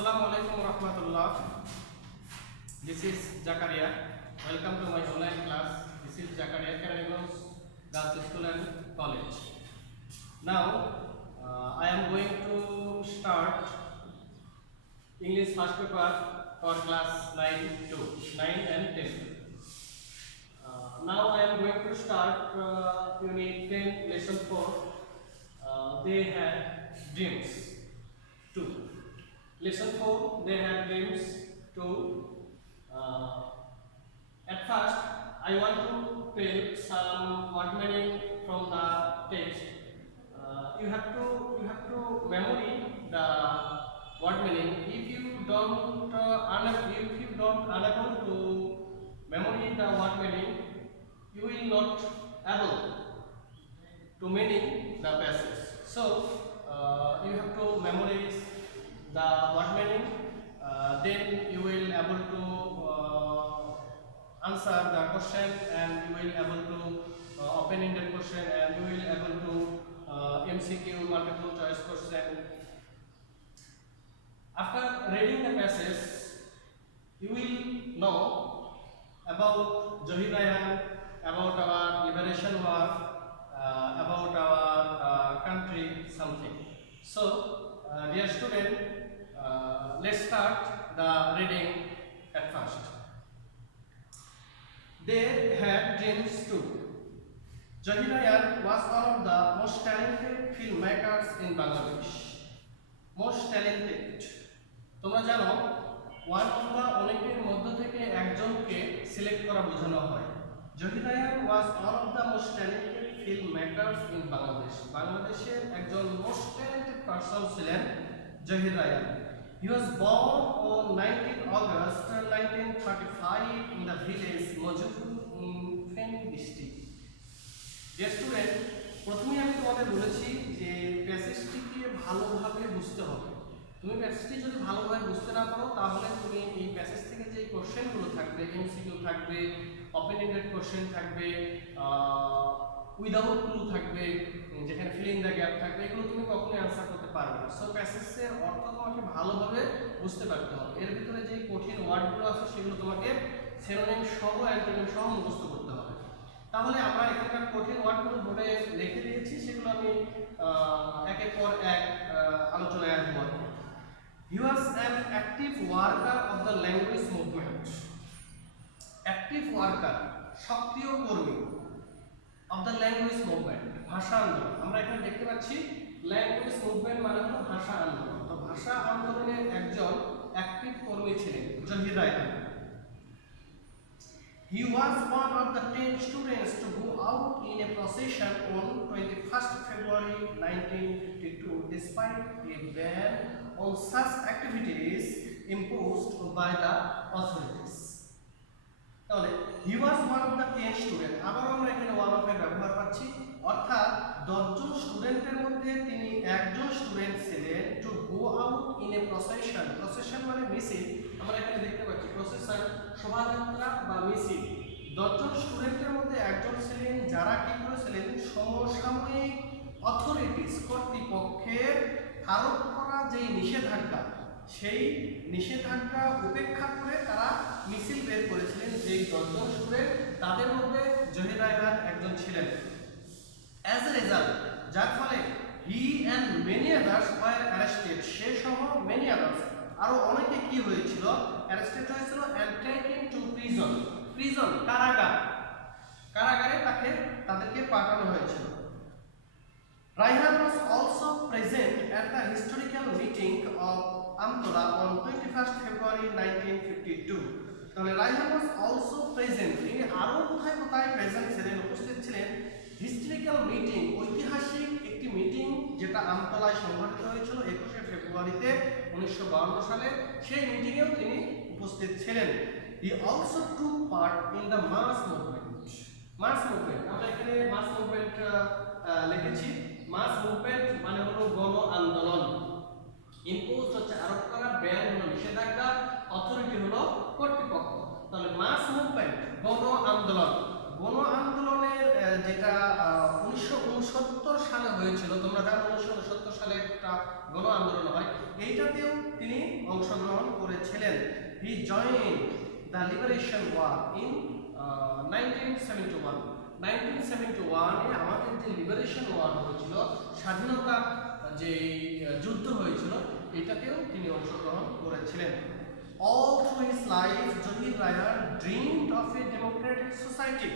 Assalamualaikum warahmatullah. This is Zakaria. Welcome to my online class. This is Zakaria Karagon's Girls School and College. Now I am going to start English first paper for class 9 and 10. Now I am going to start unit 10 lesson 4. They had dreams 2. Lesson 4, they had dreams 2. At first, I want to tell some word meaning from the text. You have to memory the word meaning. If you don't unable to memory the word meaning, you will not able to meaning the passage. So you have to memorize the word meaning, then you will able to answer the question, and you will able to open-ended question, and you will able to MCQ multiple choice question. After reading the passage, you will know about Zahir Rayhan, about our liberation war, about our country something. So dear student, let's start the reading at first. They had dreams too. Zahir Rayhan was one of the most talented filmmakers in Bangladesh. Most talented. তোমরা জানো one of the অনেকের মধ্য থেকে একজনকে select করা বোঝানো হয়। Zahir Raihan was one of the most talented film makers in Bangladesh. বাংলাদেশের একজন মোস্ট ট্যালেন্টেড পারসন ছিলেন Zahir Raihan. He was born on 19 August 1935 in the village Mojupur in Feni district. Dear student, প্রথমে আমি তোমাদের বলেছি যে প্যাসেজটিকে ভালোভাবে বুঝতে হবে। তুমি প্যাসেজটি যদি ভালোভাবে বুঝতে না পারো তাহলে তুমি এই প্যাসেজ থেকে যে কোশ্চেনগুলো থাকবে, এমসিকিউ থাকবে, ওপেন এন্ডেড কোশ্চেন থাকবে, উইদাউট ক্লু থাকবে, যেখানে ফিল ইন দ্য গ্যাপ থাকবে, এগুলো তুমি কখনোই আনসার করতে পারবে না। সো প্যাসেজের অর্থ তোমাকে ভালোভাবে বুঝতে পারতে হবে। এর ভিতরে যে কঠিন ওয়ার্ডগুলো আছে সেগুলো তোমাকে সিনোনিম সহ অ্যান্টোনিম সহ মুখস্থ করতে হবে। তাহলে আমরা এখানকার কঠিন ওয়ার্ডগুলো বোর্ডে লিখে দিয়েছি, সেগুলো আমি একের পর এক আলোচনায় আসবো। He was an active worker of the language movement. Active worker, সক্রিয় কর্মী of the language movement, ভাষা আন্দোলন। আমরা এখানে দেখতে পাচ্ছি ল্যাঙ্গুয়েজ মুভমেন্ট মানে হলো ভাষা আন্দোলন। তো ভাষা আন্দোলনের একজন অ্যাক্টিভ কর্মী ছিলেন Zahir Raihan. He was one of the 10 students to go out in a procession on 21st February 1952 despite a ban on such activities imposed by the authorities. তাহলে he was one of the 10 students, আবার আমরা এখানে one of এর ব্যবহার পাচ্ছি, অর্থাৎ 10 জন স্টুডেন্টের মধ্যে তিনি একজন স্টুডেন্ট ছিলেন to go out in a procession. Procession মানে মিছিল। আমরা এখানে দেখতে পাচ্ছি প্রসেশন শোভাযাত্রা বা মিছিল। 10 জন স্টুডেন্টের মধ্যে একজন ছিলেন যারা কি করেছিলেন, সমসাময়িক অথরিটিস কর্তৃপক্ষের আরোপ করা যে নিষেধাজ্ঞা, সেই নিষেধাজ্ঞা উপেক্ষা করে তারা মিছিল বের করেছিলেন। যেই 10 জন স্টুডেন্ট তাদের মধ্যে জহির রায়হান একজন ছিলেন। অ্যাজ এ রেজাল্ট, যার ফলে he and many others were arrested, সে সহ মেনি আদার্স আরো অনেকে কি হয়েছিল, অ্যারেস্টেড হয়েছিল and taken to prison. Prison কারাগার, কারাগারে তাদেরকে পাঠানো হয়েছিল। Rayhan was also present at the historical meeting of Amtola on 21st February 1952. তাহলে রায়হান was also present, তিনি আরো কোথায় কোথায় প্রেজেন্ট ছিলেন, উপস্থিত ছিলেন, হিস্টোরিক্যাল মিটিং, ঐতিহাসিক একটি মিটিং যেটা আমতলায় সংঘটিত হয়েছিল 21শে ফেব্রুয়ারিতে 1952 সালে, সেই মিটিংয়েও তিনি উপস্থিত ছিলেন। He also took part in the mass movement. Mass movement, আমরা এখানে মাস মুভমেন্ট লিখেছি। মাস মুভমেন্ট মানে হলো গণ আন্দোলন। ইম্পোজ হচ্ছে আরোপ করা, ব্যান হলো নিষেধাজ্ঞা, অথরিটি হলো কর্তৃপক্ষ। তাহলে মাস মুভমেন্ট গণ আন্দোলন। গণ আন্দোলনের যেটা 1969 সালে হয়েছিল, তোমরা জানো 1969 সালে একটা গণ আন্দোলন আন্দোলন হয়, এইটাতেও তিনি অংশগ্রহণ করেছিলেন। He joined the liberation war in 1971। 1971 এ আমাদের যে লিবারেশন ওয়ার হয়েছিল, স্বাধীনতা যে যুদ্ধ হয়েছিল, এটাতেও তিনি অংশগ্রহণ করেছিলেন। All through his life, Zahir Rayhan dreamed of a democratic society,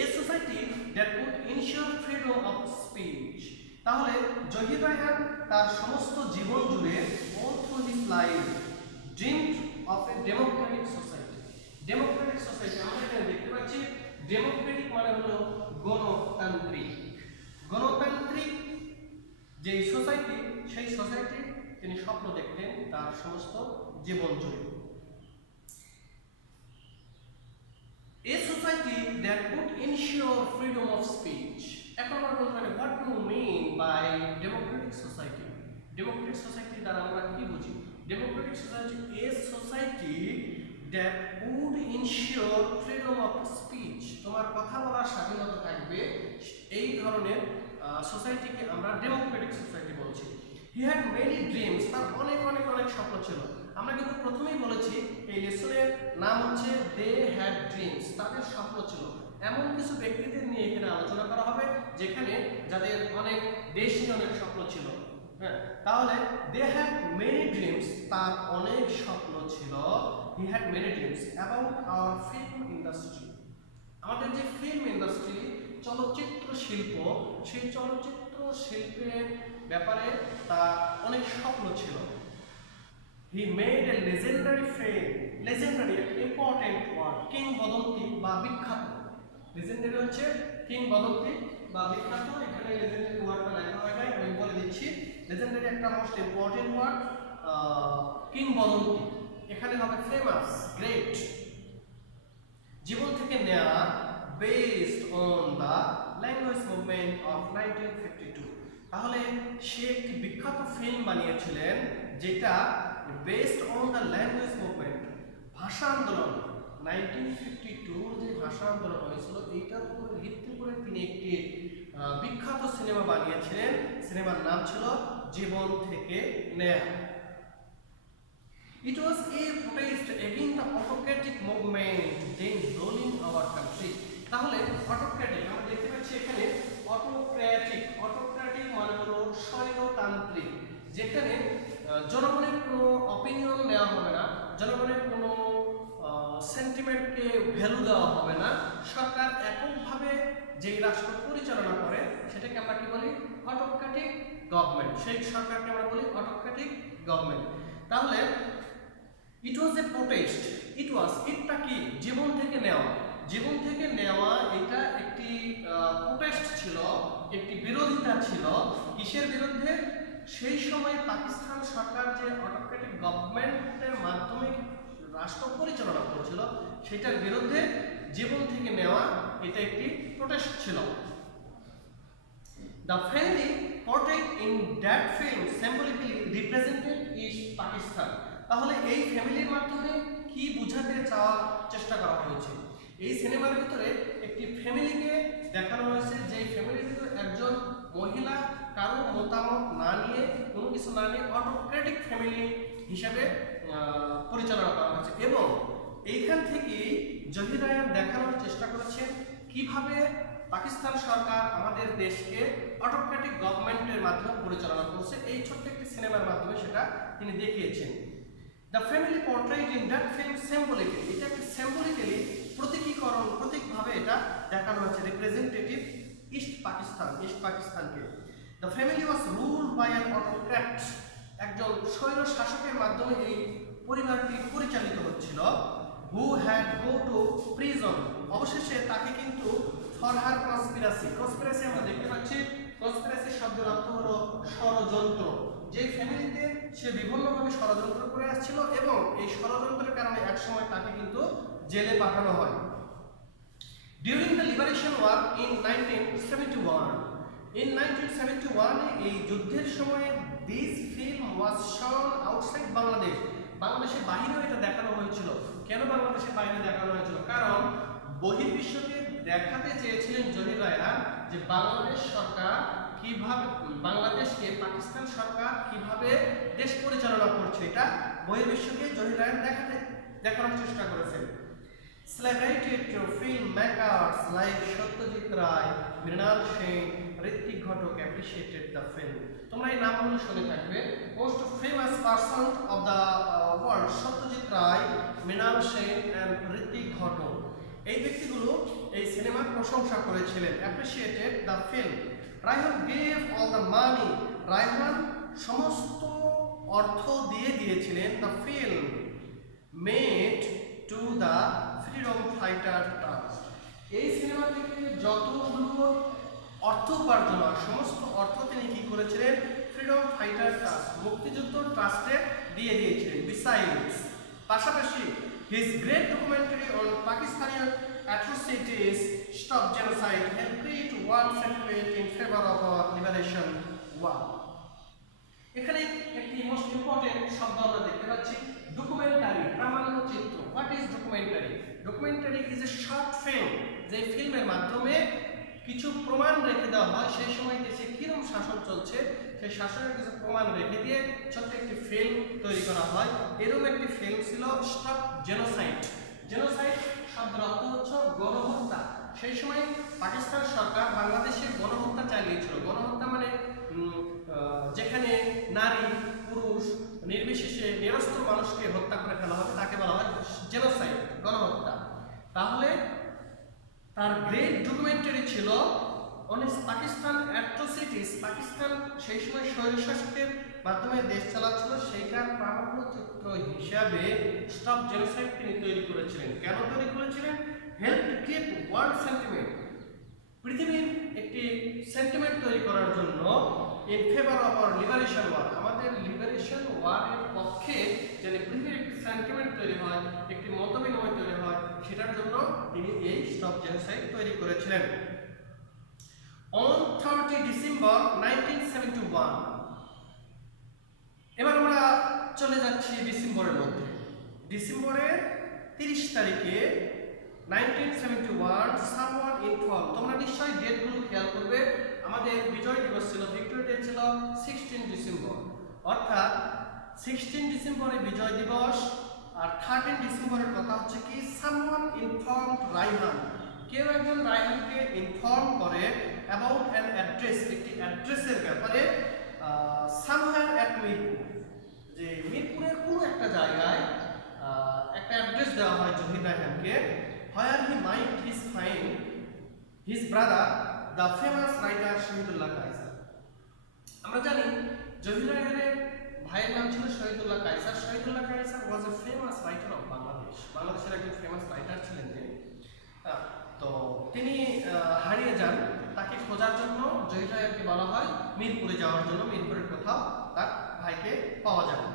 a society that would ensure freedom of speech. তাহলে জহির রায়হান তার সমস্ত জীবন জুড়ে all through his life dreamed of a democratic society. Democratic society আমরা এখানে দেখতে পাচ্ছি, ডেমোক্রেটিক মানে হলো গণতান্ত্রিক। গণতান্ত্রিক যে সোসাইটি, সেই সোসাইটি তিনি স্বপ্ন দেখতেন তার সমস্ত জীবন জুড়ে। A society that would ensure freedom of speech. এখন আমরা বলতে পারি what do you mean by democratic society? Democratic society দ্বারা আমরা কি বুঝি? Democratic society is society that would ensure freedom of speech. তোমার কথা বলার স্বাধীনতা থাকবে, এই ধরনের সোসাইটিকে আমরা ডেমোক্রেটিক সোসাইটি বলছি। হি হ্যাড মেনি ড্রিমস, তার অনেক অনেক অনেক স্বপ্ন ছিল। আমরা কিন্তু প্রথমেই বলেছি এই লেসনের নাম হচ্ছে দে হ্যাড ড্রিমস, তাদের স্বপ্ন ছিল। এমন কিছু ব্যক্তিদের নিয়ে এখানে আলোচনা করা হবে যেখানে যাদের অনেক দেশ নিয়ে অনেক স্বপ্ন ছিল। হ্যাঁ, তাহলে দে হ্যাড মেনি ড্রিমস, তার অনেক স্বপ্ন ছিল। He had many dreams about our film industry. আমাদের যে ফিল্ম ইন্ডাস্ট্রি, চলচ্চিত্র শিল্প, সেই চলচ্চিত্র শিল্পের ব্যাপারে তার অনেক স্বপ্ন ছিল। He made a legendary fame, legendary important word, কিংবদন্তি বা বিখ্যাত। লেজেন্ডারি হচ্ছে কিংবদন্তি বা বিখ্যাত, এখানে লেজেন্ডারি ওয়ার্ডটা লেখা হয় নাই, আমি বলে দিচ্ছি। লেজেন্ডারি একটা মোস্ট ইম্পর্টেন্ট ওয়ার্ড, কিংবদন্তি এখানে হবে ফেমাস, গ্রেট। জীবন থেকে নেওয়া, based on the language movement of 1952। তাহলে সে একটি বিখ্যাত ফিল্ম বানিয়েছিলেন যেটা based on the language movement, ভাষা আন্দোলন। 1952 যে ভাষা আন্দোলন হয়েছিল, এইটার উপর ভিত্তি করে তিনি একটি বিখ্যাত সিনেমা বানিয়েছিলেন। সিনেমার নাম ছিল জীবন থেকে নেয়া। It was a protest against the autocratic movement then ruling our country. তাহলে অটোক্রেটিক আমরা দেখতে পাচ্ছি এখানে অটোক্রেটিক মানে হলো স্বৈরতান্ত্রিক, যেখানে জনগণের কোনো অপিনিয়ন নেওয়া হবে না, জনগণের কোনো সেন্টিমেন্টকে ভ্যালু দেওয়া হবে না, সরকার এককভাবে যেই রাষ্ট্র পরিচালনা করে সেটাকে আমরা কি বলি? Autocratic government. সেই সরকারকে আমরা বলি অটোক্রেটিক গভর্নমেন্ট। তাহলে ইট ওয়াজ এ প্রোটেস্ট, ইটটা কি? জীবন থেকে নেওয়া। জীবন থেকে নেওয়া এটা একটি প্রোটেস্ট ছিল, একটি বিরোধিতা ছিল। কিসের বিরুদ্ধে? সেই সময় পাকিস্তান সরকার যে অটোক্রেটিক গভর্নমেন্টের মাধ্যমে রাষ্ট্র পরিচালনা করছিল, সেটার বিরুদ্ধে জীবন থেকে নেওয়া এটা একটি প্রোটেস্ট ছিল। The family portrayed in that film symbolically represented East Pakistan. তাহলে এই ফ্যামিলির মাধ্যমে কি বোঝাতে চাওয়ার চেষ্টা করা হয়েছে? এই সিনেমার ভিতরে একটি ফ্যামিলিকে দেখানো হয়েছে, যে ফ্যামিলির ভিতরে একজন মহিলা কারো মতামত না নিয়ে, কোনো কিছু না নিয়ে অটোক্রেটিক ফ্যামিলি হিসাবে পরিচালনা করা হয়েছে। এবং এইখান থেকেই জহির রায়হান দেখানোর চেষ্টা করেছেন কিভাবে পাকিস্তান সরকার আমাদের দেশকে অটোক্রেটিক গভর্নমেন্টের মাধ্যমে পরিচালনা করছে। এই ছোট্ট একটি সিনেমার মাধ্যমে সেটা তিনি দেখিয়েছেন। The family portrayed in that film symbolically, এটা একটি সিম্বলিক্যালি প্রতীকীকরণ, প্রতীকভাবে এটা দেখানো হয়েছে, রিপ্রেজেন্টেটিভ ইস্ট পাকিস্তানকে। The family was ruled by an autocrat, একজন স্বৈর শাসকের মাধ্যমে এই পরিবারটি পরিচালিত হচ্ছিল। Who had go to prison, অবশেষে তাকে কিন্তু ফর হার কনস্পিরাসি আমরা দেখতে পাচ্ছি। কনস্পিরাসি শব্দের অর্থ হলো ষড়যন্ত্র। যে ফ্যামিলিতে সে বিভিন্নভাবে ষড়যন্ত্র করে আসছিল এবং এই ষড়যন্ত্রের কারণে একসময় তাকে কিন্তু জেলে পাঠানো হয়। During the liberation war in 1971 এই যুদ্ধের সময়ে দিস ফিল্ম ওয়াজ শোন আউটসাইড বাংলাদেশ, বাংলাদেশের বাইরেও এটা দেখানো হয়েছিল। কেন বাংলাদেশের বাইরে দেখানো হয়েছিল? কারণ বহির্বিশ্বকে দেখাতে চেয়েছিলেন জহির রায়হান যে বাংলাদেশ সরকার কিভাবে বাংলাদেশকে পাকিস্তান সরকার কিভাবে দেশ পরিচালনা করছে এটা বহির্বিশ্বকে জহির রায়হান দেখানোর চেষ্টা করেছেন। Celebrated filmmakers like Satyajit Ray, Mrinal Sen, Hrithik Ghatak appreciated the film. তোমরা এই নামগুলো শুনে থাকবে। Most famous person of the world, Satyajit Ray, Mrinal Sen and Hrithik Ghatak. এই ব্যক্তিগুলো এই সিনেমার প্রশংসা করেছিলেন। Appreciated the film. Raihan gave all the money. Raihan সমস্ত অর্থ দিয়ে দিয়েছিলেন the film made to the freedom fighter trust. এই সিনেমা থেকে যতগুলো অর্থ উপার্জন হয় সমস্ত অর্থ তিনি কি করেছিলেন ফ্রিডম ফাইটার ট্রাস্ট মুক্তিযুদ্ধ ট্রাস্টে দিয়ে দিয়েছিলেন। বিসাইডস পাশাপাশি his great documentary on Pakistani atrocities stop genocide help create world sentiment in favour of our liberation war. এখানে একটি মোস্ট ইম্পর্টেন্ট শব্দ আমরা দেখতে পাচ্ছি ডকুমেন্টারি, প্রামাণ্যচিত্র। What is documentary? Documentary is a short film, যে ফিল্মের মাধ্যমে কিছু প্রমাণ রেখে দেওয়া হয় সেই সময় দেশে কিরকম শাসন চলছে সেই শাসনের কিছু প্রমাণ রেখে দিয়ে ছোট্ট একটি ফিল্ম তৈরি করা হয়। এরকম একটি ফিল্ম ছিল স্টপ জেনোসাইড। জেনোসাইড শব্দের অর্থ হচ্ছে গণহত্যা। সেই সময় পাকিস্তান সরকার বাংলাদেশে গণহত্যা চালিয়েছিল। গণহত্যা মানে যেখানে নারী পুরুষ নির্বিশেষে নিরস্ত্র মানুষকে হত্যা করে ফেলা হবে তাকে বলা হয় জেনোসাইড, গণহত্যা। তাহলে তার গ্রেট ডকুমেন্টারি ছিল অন পাকিস্তান অ্যাট্রোসিটিস। পাকিস্তান সেই সময় স্বৈরশাসকের মাধ্যমে দেশ চালাচ্ছিল, সেইটার প্রামাণ্যচিত্র হিসাবে স্টপ জেনোসাইড তিনি তৈরি করেছিলেন। কেন তৈরি করেছিলেন? হেল্প ক্রিয়েট ওয়ার্ল্ড সেন্টিমেন্ট, পৃথিবীর একটি সেন্টিমেন্ট তৈরি করার জন্য in favour of our liberation war, আমাদের লিবারেশন ওয়ারের পক্ষে যেন পৃথিবীর একটি সেন্টিমেন্ট তৈরি হয়, একটি মতবিনিময় তৈরি হয়, সেটার জন্য তিনি এই স্টপ জেনোসাইড তৈরি করেছিলেন। অন 30 ডিসেম্বর 1971, এবার আমরা চলে যাচ্ছি ডিসেম্বরের মধ্যে। ডিসেম্বরের 30 তারিখে 1971 সামওয়ান ইনফর্ম, তোমরা নিশ্চয়ই ডেটগুলো খেয়াল করবে। আমাদের বিজয় দিবস ছিল, ভিক্টোরি ডে ছিল 16 ডিসেম্বর, অর্থাৎ 16 ডিসেম্বরে বিজয় দিবস আর 13 ডিসেম্বরের কথা হচ্ছে কি সামওয়ান ইনফর্মড রায়হান, কেউ একজন রায়হানকে ইনফর্ম করে অ্যাবাউট অ্যান অ্যাড্রেস, একটি অ্যাড্রেসের ব্যাপারে সামহার অ্যাট মিরপুর, যে মিরপুরের কোনো একটা জায়গায় একটা অ্যাড্রেস দেওয়া হয় Zahir রায়হানকে, where he might find his brother the famous writer Shahidullah Kaiser. আমরা জানি জহির রায়হানের ভাইয়ের নাম ছিল Shahidullah Kaiser. Shahidullah Kaiser was a famous writer of Bangladesh, বাংলাদেশের একজন ফেমাস রাইটার ছিলেন তিনি। তো তিনি হারিয়ে যান, তাকে খোঁজার জন্য জহির রায়হানকে বলা হয় মিরপুরে যাওয়ার জন্য। মিরপুরের কোথাও তার ভাইকে পাওয়া যাবে।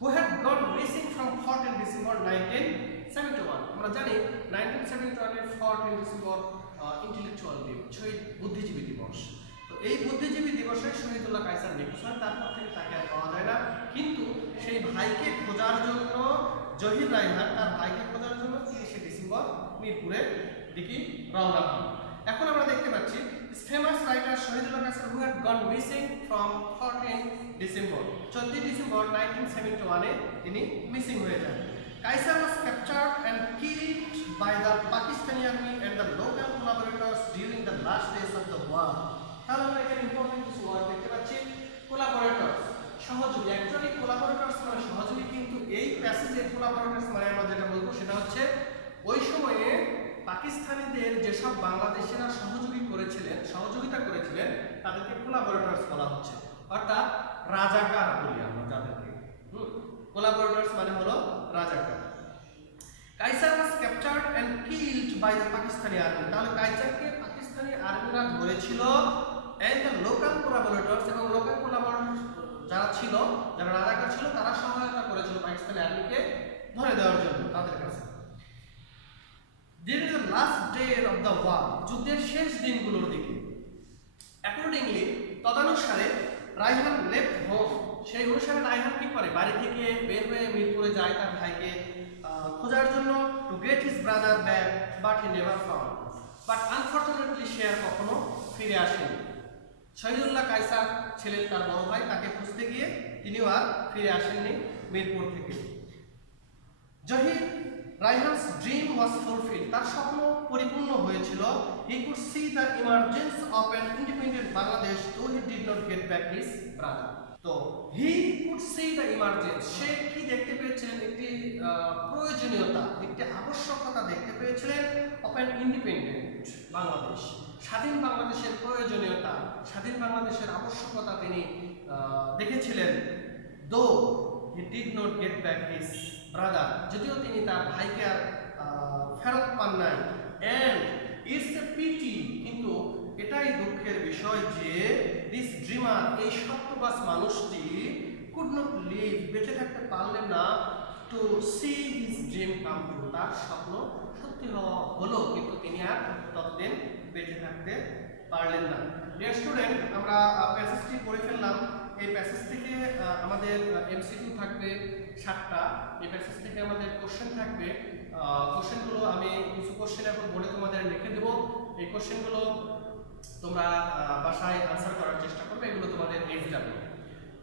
who had gone missing from 14 December 1971, আমরা জানি 1971 এর 14 ডিসেম্বর ইন্টেলেকচুয়াল ডে, শহীদ বুদ্ধিজীবী দিবস। তো এই বুদ্ধিজীবী দিবসে শহীদুল্লাহ কায়সার নিখোঁজ হয়, তারপর থেকে তাকে আর পাওয়া যায় না। কিন্তু সেই ভাইকে খোঁজার জন্য জহির রায়হান তার ভাইকে খোঁজার জন্য 30 ডিসেম্বর মিরপুরের দিকে রওনা হন। এখন আমরা দেখতে পাচ্ছি famous writer Shahidullah Kaiser who had gone missing from 14 December, 14 December 1971 এ তিনি মিসিং হয়ে যান। Kaisar was captured and killed by the Pakistani army and the local collaborators during the last days of the war. তাহলে আমরা এখানে ইম্পর্টেন্ট কিছু word দেখতে পাচ্ছি, কোলাবোরেটরস, সহযোগী। অ্যাকচুয়ালি কোলাবোরেটরস মানে সহযোগী, কিন্তু এই প্যাসেজে কোলাবোরেটরস মানে আমরা যেটা বলবো সেটা হচ্ছে ওই সময়ে পাকিস্তানিদের যেসব বাংলাদেশিরা সহযোগিতা করেছিলেন তাদেরকে কোলাবোরেটরস বলা হচ্ছে, অর্থাৎ রাজাকার বলি আমরা যাদেরকে। কোলাবোরেটরস মানে হলো Razakar. Kaiser was captured and killed by the Pakistani army, তাহলে কাইসারকে পাকিস্তানি আর্মিরা ধরেছিল এন্ড দ্য লোকাল কোলাবোরেটরস, এবং লোকাল কোলাবোরেটরস যারা ছিল, যারা রাজাকার ছিল, তারা সহায়তা করেছিল পাকিস্তানি আর্মিকে ধরে দেওয়ার জন্য তাদের কাছে। During the last day of the war, যুদ্ধের শেষ দিনগুলোর দিকে, অ্যাকর্ডিংলি তদানুসারে রায়হান লেফট হোম, সেই অনুসারে রায়হান কি করে বাড়ি থেকে বের হয়ে মিরপুরে যায় তার ভাইকে খোঁজার জন্য, to get his brother back, but he never found, but unfortunately সে আর কখনো ফিরে আসেনি। শহীদুল্লাহ কায়সার ছিলেন তার বড় ভাই, তাকে খুঁজতে গিয়ে তিনিও আর ফিরে আসেননি মিরপুর থেকে। Zahir Raihan's dream was fulfil, তার স্বপ্ন পরিপূর্ণ হয়েছিল। He could see the emergence of an independent Bangladesh though he did not get back his brother. তো he could see the emergence, সে কি দেখতে পেয়েছিলেন? একটি প্রয়োজনীয়তা, একটি আবশ্যকতা দেখতে পেয়েছিলেন অফ অ্যান ইন্ডিপেন্ডেন্ট বাংলাদেশ, স্বাধীন বাংলাদেশের প্রয়োজনীয়তা, স্বাধীন বাংলাদেশের আবশ্যকতা তিনি দেখেছিলেন। দো he did not get back his brother, যদিও তিনি তার ভাইকে আর ফেরত পান নাই। অ্যান্ড ইটস এ পিটি, কিন্তু এটাই দুঃখের বিষয় যে দিস ড্রিমার, এই স্বপ্নবাজ মানুষটি কুড নট লিভ, বেঁচে থাকতে পারলেন না to see his dream come true, তার স্বপ্ন সত্যি হওয়া হলো, কিন্তু তিনি আর ততদিন বেঁচে থাকতে পারলেন না। ডিয়ার স্টুডেন্ট, আমরা প্যাসেজটি পড়ে ফেললাম। এই প্যাসেজ থেকে আমাদের এমসিকিউ থাকবে 7টা। এই প্যাসেজ থেকে আমাদের কোশ্চেন থাকবে। কোশ্চেনগুলো আমি কিছু কোশ্চেন এখন বোর্ডে তোমাদের লিখে দেবো। এই কোশ্চেনগুলো তোমরা বাসায় আনসার করার চেষ্টা করবে, এগুলো তোমাদের এক্সাম।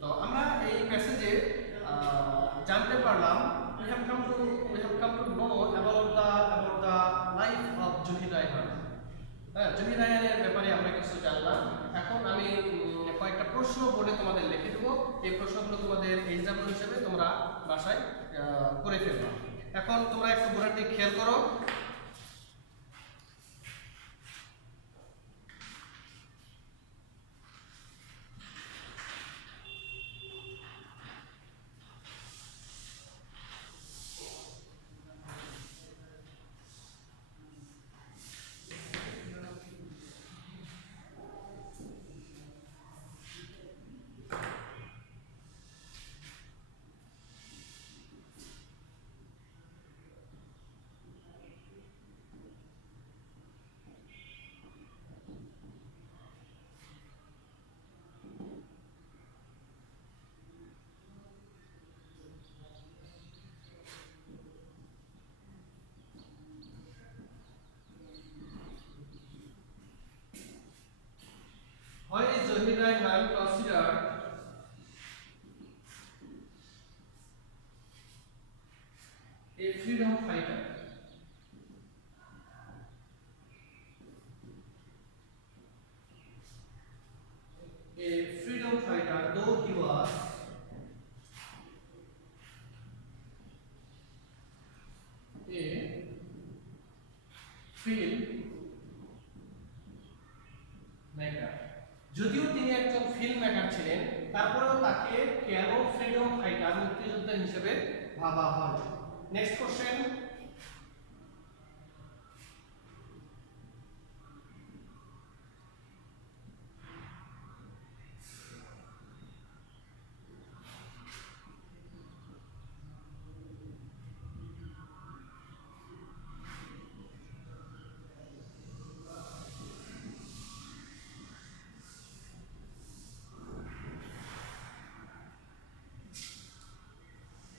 তো আমরা এই প্যাসেজে জানতে পারলাম we have come to know about the life of Zahir Raihan. Zahir রায়হানের ব্যাপারে আমরা কিছু জানলাম। এখন আমি কয়েকটা প্রশ্ন বোর্ডে তোমাদের লিখে দেবো। এই প্রশ্নগুলো তোমাদের এক্সাম্পল হিসেবে তোমরা বাসায় করে ফেলবে। এখন তোমরা একটু বোর্ডের দিকে খেয়াল করো। Why is Zahir Raihan considered a freedom fighter? A freedom fighter, though he was a film maker. যদিও তিনি একজন ফিল্ম মেকার ছিলেন, তারপরেও তাকে কেন ফ্রিডম ফাইটার, মুক্তিযোদ্ধা হিসেবে ভাবা হয়? Next question,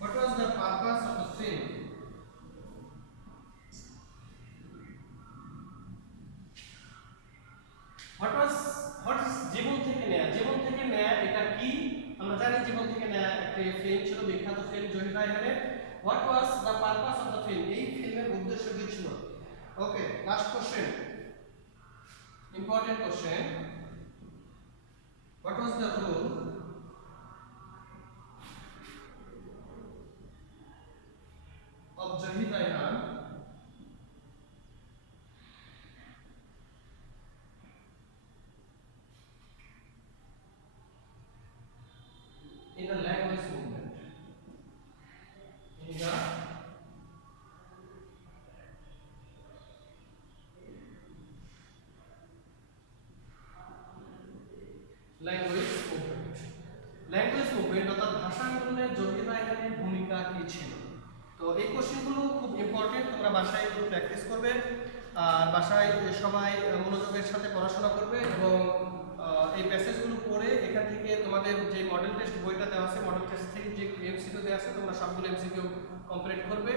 what was the purpose of the film? What is জীবন থেকে নেয়া? জীবন থেকে নেয়া এটা কি? আমরা জানি জীবন থেকে নেয়া একটা ফিল্ম ছিল, বিখ্যাত ফিল্ম জহির রায়হানের। What was the purpose of the film? এই ফিল্মের উদ্দেশ্য কি ছিল? Okay, last question, important question, what was the role of Zahir Raihan in the language movement? In the language movement. Language movement অর্থাৎ ভাষা আন্দোলনের জহির রায়হানের ভূমিকা কি ছিল? তো এই কোশ্চেনগুলো খুব ইম্পর্টেন্ট, তোমরা বাসায় একটু প্র্যাকটিস করবে, আর বাসায় সবাই মনোযোগের সাথে পড়াশোনা করবে এবং এই প্যাসেজগুলো পড়ে এখান থেকে তোমাদের যে মডেল টেস্ট বইটা দেওয়া আছে, মডেল টেস্ট থেকে যে এমসিকিউ দেওয়া আছে, তোমরা সবগুলো এমসিকিউ কমপ্লিট করবে।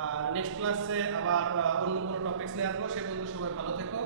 আর নেক্সট ক্লাসে আবার অন্য কোনো টপিকস নিয়ে আসবো। সে পর্যন্ত সবাই ভালো থেকো।